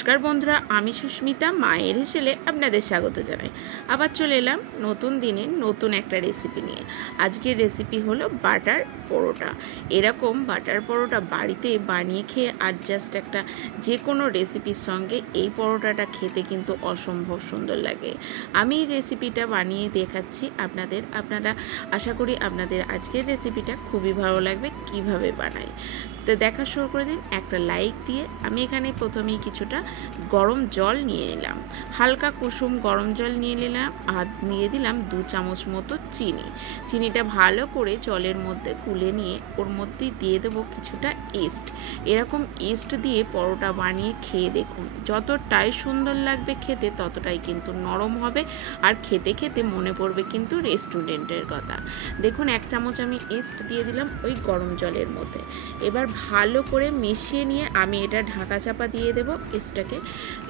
নমস্কার বন্ধুরা, আমি সুস্মিতা মায়ের হেসেলে আপনাদের স্বাগত জানাই। আবার চলে এলাম নতুন দিনে নতুন একটা রেসিপি নিয়ে। আজকের রেসিপি হলো বাটার পরোটা। এরকম বাটার পরোটা বাড়িতে বানিয়ে খেয়ে আর জাস্ট একটা যে কোনো রেসিপির সঙ্গে এই পরোটাটা খেতে কিন্তু অসম্ভব সুন্দর লাগে। আমি এই রেসিপিটা বানিয়ে দেখাচ্ছি আপনারা আশা করি আপনাদের আজকের রেসিপিটা খুবই ভালো লাগবে কিভাবে বানাই। তো দেখা শুরু করে দিন একটা লাইক দিয়ে। আমি এখানে প্রথমেই কিছুটা গরম জল নিয়ে নিলাম, হালকা কুসুম গরম জল নিয়ে নিলাম, আর নিয়ে দিলাম 2 চামচ মতো চিনিটা ভালো করে জলের মধ্যে গুলে নিয়ে ওর মধ্যে দিয়ে দেবো কিছুটা ইস্ট। এরকম ইস্ট দিয়ে পরোটা বানিয়ে খেয়ে দেখুন, যতটাই সুন্দর লাগবে খেতে ততটাই কিন্তু নরম হবে, আর খেতে খেতে মনে পড়বে কিন্তু রেস্টুরেন্টের কথা। দেখুন 1 চামচ আমি ইস্ট দিয়ে দিলাম ওই গরম জলের মধ্যে। এবার ভালো করে মিশিয়ে নিয়ে আমি এটা ঢাকা চাপা দিয়ে দেবো ইস্টটাকে।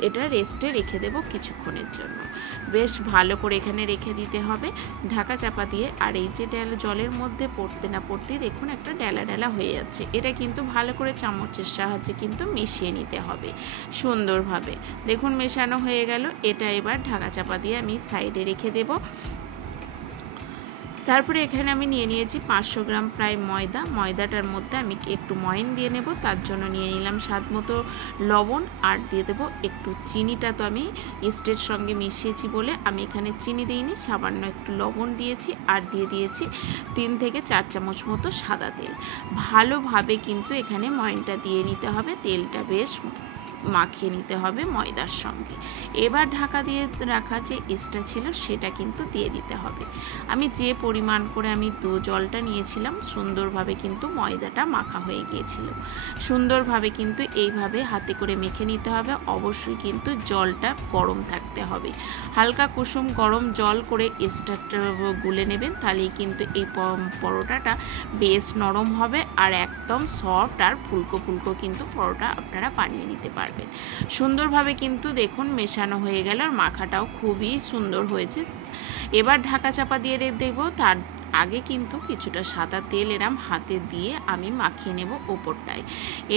এটা রেস্টে রেখে দেবো কিছুক্ষণের জন্য। বেশ ভালো করে এখানে রেখে দিতে হবে ঢাকা চাপা দিয়ে। আর এই যে জলের মধ্যে পড়তে না পড়তে দেখুন একটা ডেলা ডেলা হয়ে যাচ্ছে, এটা কিন্তু ভালো করে চামচের সাহায্যে কিন্তু মিশিয়ে নিতে হবে সুন্দরভাবে। দেখুন মেশানো হয়ে গেল। এটা এবার ঢাকা চাপা দিয়ে আমি সাইডে রেখে দেবো। তারপরে এখানে আমি নিয়ে নিয়েছি 500 গ্রাম প্রায় ময়দাটার মধ্যে আমি একটু ময়ন দিয়ে নেব। তার জন্য নিয়ে নিলাম স্বাদ মতো লবণ, আর দিয়ে দেবো একটু চিনিটা তো আমি ইস্টের সঙ্গে মিশিয়েছি বলে আমি এখানে চিনি দিইনি, সামান্য একটু লবণ দিয়েছি, আর দিয়ে দিয়েছি 3 থেকে 4 চামচ মতো সাদা তেল। ভালোভাবে কিন্তু এখানে ময়নটা দিয়ে নিতে হবে, তেলটা বেশ মাখিয়ে নিতে হবে ময়দার সঙ্গে। এবার ঢাকা দিয়ে রাখা যে ইস্টটা ছিল সেটা কিন্তু দিয়ে দিতে হবে। আমি যে পরিমাণ করে আমি জলটা নিয়েছিলাম সুন্দরভাবে কিন্তু ময়দাটা মাখা হয়ে গিয়েছিল। সুন্দরভাবে কিন্তু এইভাবে হাতে করে মেখে নিতে হবে। অবশ্যই কিন্তু জলটা গরম থাকতে হবে, হালকা কুসুম গরম জল করে ইস্টটা গুলে নেবেন, তাহলেই কিন্তু এই পরোটাটা বেশ নরম হবে আর একদম সফট আর ফুলকো ফুলকো কিন্তু পরোটা আপনারা বানিয়ে নিতে পারবেন সুন্দরভাবে। কিন্তু দেখুন মেশানো হয়ে গেল আর মাখাটাও খুবই সুন্দর হয়েছে। এবার ঢাকা চাপা দিয়ে দেবো। তার আগে কিন্তু কিছুটা সাদা তেল এরম হাতে দিয়ে আমি মাখিয়ে নেব ওপরটায়।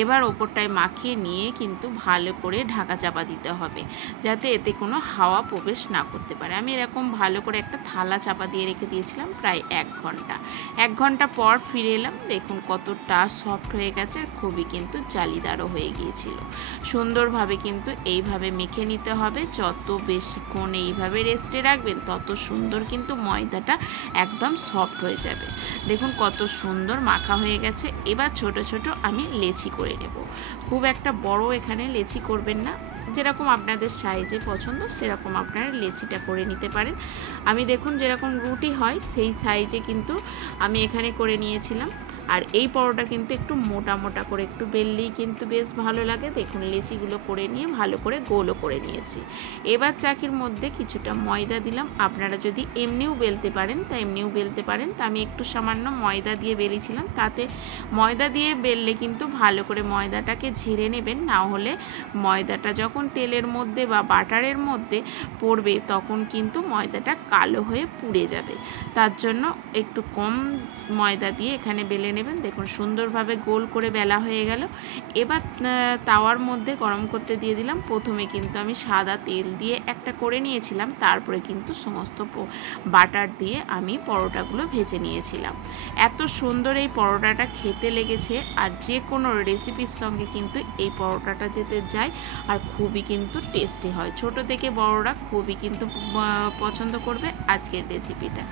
এবার ওপরটায় মাখিয়ে নিয়ে কিন্তু ভালো করে ঢাকা চাপা দিতে হবে, যাতে এতে কোনো হাওয়া প্রবেশ না করতে পারে। আমি এরকম ভালো করে একটা থালা চাপা দিয়ে রেখে দিয়েছিলাম প্রায় 1 ঘন্টা। 1 ঘন্টা পর ফিরে এলাম, দেখুন কতটা সফট হয়ে গেছে, খুবই কিন্তু জালিদারও হয়ে গিয়েছিল। সুন্দরভাবে কিন্তু এইভাবে মেখে নিতে হবে। যত বেশিক্ষণ এইভাবে রেস্টে রাখবেন তত সুন্দর কিন্তু ময়দাটা একদম সফট হয়ে যাবে। দেখুন কত সুন্দর মাখা হয়ে গেছে। এবার ছোট ছোট আমি লেচি করে নেব। খুব একটা বড় এখানে লেচি করবেন না, যেরকম আপনাদের সাইজে পছন্দ সেরকম আপনারা লেচিটা করে নিতে পারেন। আমি দেখুন যেরকম রুটি হয় সেই সাইজে কিন্তু আমি এখানে করে নিয়েছিলাম। আর এই পরোটা কিন্তু একটু মোটা মোটা করে একটু বেললেই কিন্তু বেশ ভালো লাগে। দেখুন লেচিগুলো করে নিয়ে ভালো করে গোলও করে নিয়েছি। এবার চাকির মধ্যে কিছুটা ময়দা দিলাম। আপনারা যদি এমনিও বেলতে পারেন তা এমনিও বেলতে পারেন, তা আমি একটু সামান্য ময়দা দিয়ে বেলেছিলাম। তাতে ময়দা দিয়ে বেললে কিন্তু ভালো করে ময়দাটাকে ঝেড়ে নেবেন, না হলে ময়দাটা যখন তেলের মধ্যে বা বাটারের মধ্যে পড়বে তখন কিন্তু ময়দাটা কালো হয়ে পুড়ে যাবে। তার জন্য একটু কম ময়দা দিয়ে এখানে বেলে নেবেন। দেখুন সুন্দরভাবে গোল করে বেলা হয়ে গেল। এবার তাওয়ার মধ্যে গরম করতে দিয়ে দিলাম। প্রথমে কিন্তু আমি সাদা তেল দিয়ে একটা করে নিয়েছিলাম, তারপরে কিন্তু সমস্ত বাটার দিয়ে আমি পরোটাগুলো ভেজে নিয়েছিলাম। এত সুন্দর এই পরোটাটা খেতে লেগেছে, আর যে কোনো রেসিপির সঙ্গে কিন্তু এই পরোটাটা যেতে যায় আর খুবই কিন্তু টেস্টি হয়। ছোট থেকে বড়রা খুবই কিন্তু পছন্দ করবে আজকের রেসিপিটা।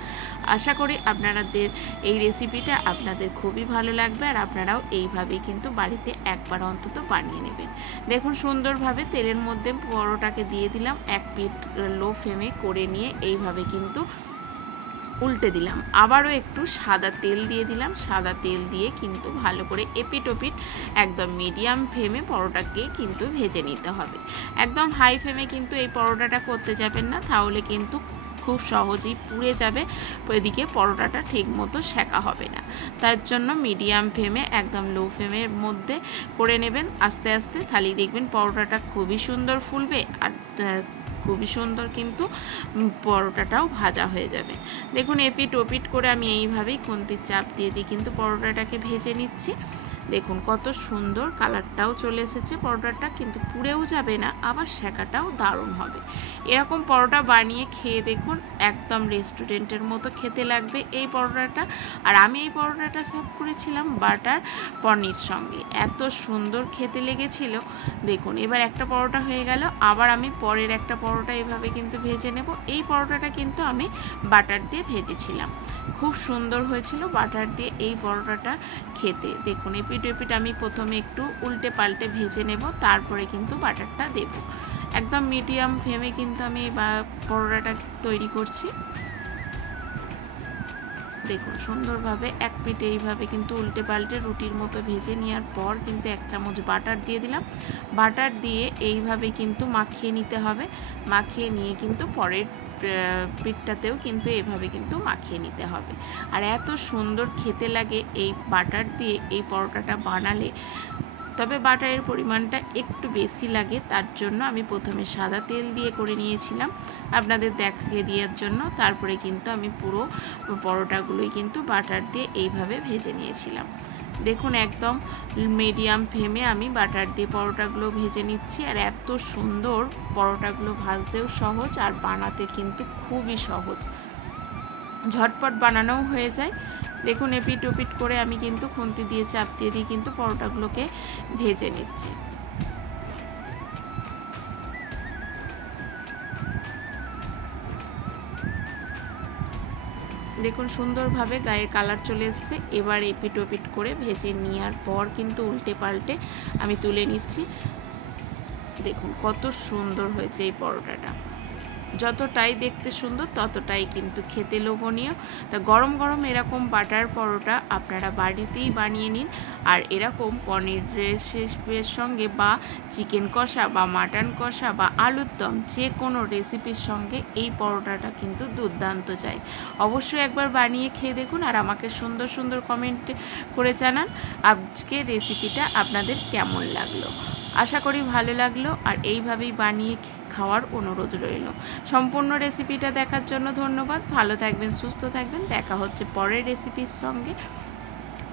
আশা করি আপনাদের এই রেসিপিটা আপনাদের খুবই ভালো লাগবে, আর আপনারাও এইভাবেই কিন্তু বাড়িতে একবার অন্তত বানিয়ে নেবেন। দেখুন সুন্দরভাবে তেলের মধ্যে পরোটাকে দিয়ে দিলাম, 1 পিঠ লো ফ্লেমে করে নিয়ে এইভাবে কিন্তু উল্টে দিলাম। আবারও একটু সাদা তেল দিয়ে দিলাম। সাদা তেল দিয়ে কিন্তু ভালো করে এপিট ওপিট একদম মিডিয়াম ফ্লেমে পরোটাকে কিন্তু ভেজে নিতে হবে। একদম হাই ফ্লেমে কিন্তু এই পরোটাটা করতে যাবেন না, তাহলে কিন্তু খুব সহজেই পুড়ে যাবে, এদিকে পরোটাটা ঠিক মতো সেঁকা হবে না। তার জন্য মিডিয়াম ফ্লেমে একদম লো ফ্লেমের মধ্যে করে নেবেন আস্তে আস্তে, তাহলেই দেখবেন পরোটাটা খুবই সুন্দর ফুলবে আর খুবই সুন্দর কিন্তু পরোটাটাও ভাজা হয়ে যাবে। দেখুন এপিট ওপিট করে আমি এইভাবেই খুন্তির চাপ দিয়ে কিন্তু পরোটাটাকে ভেজে নিচ্ছি। দেখুন কত সুন্দর কালারটাও চলে এসেছে পরোটাটা, কিন্তু পুড়েও যাবে না, আবার সেঁকাটাও দারুণ হবে। এরকম পরোটা বানিয়ে খেয়ে দেখুন, একদম রেস্টুরেন্টের মতো খেতে লাগবে এই পরোটাটা। আর আমি এই পরোটাটা সার্ভ করেছিলাম বাটার পনির সঙ্গে, এত সুন্দর খেতে লেগেছিল। দেখুন এবার একটা পরোটা হয়ে গেল, আবার আমি পরের একটা পরোটা এভাবে কিন্তু ভেজে নেব। এই পরোটাটা কিন্তু আমি বাটার দিয়ে ভেজেছিলাম, খুব সুন্দর হয়েছিল বাটার দিয়ে এই পরোটাটা খেতে। দেখুন এপিট এপিট আমি প্রথমে একটু উল্টে পাল্টে ভেজে নেব, তারপরে কিন্তু বাটারটা দেব। একদম মিডিয়াম ফ্লেমে কিন্তু আমি পরোটাটা তৈরি করছি। দেখুন সুন্দরভাবে এক পিঠে এইভাবে কিন্তু উল্টে পাল্টে রুটির মতো ভেজে নেওয়ার পর কিন্তু 1 চামচ বাটার দিয়ে দিলাম। বাটার দিয়ে এইভাবে কিন্তু মাখিয়ে নিতে হবে। মাখিয়ে নিয়ে কিন্তু পরের পিঠটাতেও কিন্তু এইভাবে কিন্তু মাখিয়ে নিতে হবে। আর এত সুন্দর খেতে লাগে এই বাটার দিয়ে এই পরোটাটা বানালে। তবে বাটারের পরিমাণটা একটু বেশি লাগে, তার জন্য আমি প্রথমে সাদা তেল দিয়ে করে নিয়েছিলাম আপনাদের দেখিয়ে দেওয়ার জন্য। তারপরে কিন্তু আমি পুরো পরোটাগুলোই কিন্তু বাটার দিয়ে এইভাবে ভেজে নিয়েছিলাম। দেখুন একদম মিডিয়াম ফ্লেমে আমি বাটার দিয়ে পরোটাগুলো ভেজে নিচ্ছি। আর এত সুন্দর পরোটাগুলো ভাজতেও সহজ, আর বানাতে কিন্তু খুবই সহজ, ঝটপট বানানোও হয়ে যায়। দেখুন এপিট ওপিট করে আমি কিন্তু খুন্তি দিয়ে চাপ দিয়ে কিন্তু পরোটাগুলোকে ভেজে নিচ্ছি। দেখুন সুন্দরভাবে গায়ের কালার চলে এসছে। এবার এপিট ওপিট করে ভেজে নেওয়ার পর কিন্তু উল্টে পাল্টে আমি তুলে নিচ্ছি। দেখুন কত সুন্দর হয়েছে এই পরোটাটা, যতটাই দেখতে সুন্দর ততটাই কিন্তু খেতে লোভনীয়। তা গরম গরম এরকম বাটার পরোটা আপনারা বাড়িতেই বানিয়ে নিন। আর এরকম পনির রেসিপির সঙ্গে বা চিকেন কষা বা মাটন কষা বা আলুর দম যে কোনো রেসিপির সঙ্গে এই পরোটাটা কিন্তু দুর্দান্ত যায়। অবশ্যই একবার বানিয়ে খেয়ে দেখুন, আর আমাকে সুন্দর সুন্দর কমেন্ট করে জানান আজকের রেসিপিটা আপনাদের কেমন লাগলো। আশা করি ভালো লাগলো, আর এইভাবেই বানিয়ে খাওয়ার অনুরোধ রইল। সম্পূর্ণ রেসিপিটা দেখার জন্য ধন্যবাদ। ভালো থাকবেন, সুস্থ থাকবেন, দেখা হচ্ছে পরের রেসিপির সঙ্গে।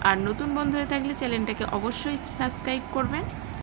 আর নতুন বন্ধু হয়ে থাকলে চ্যানেলটাকে অবশ্যই সাবস্ক্রাইব করবেন।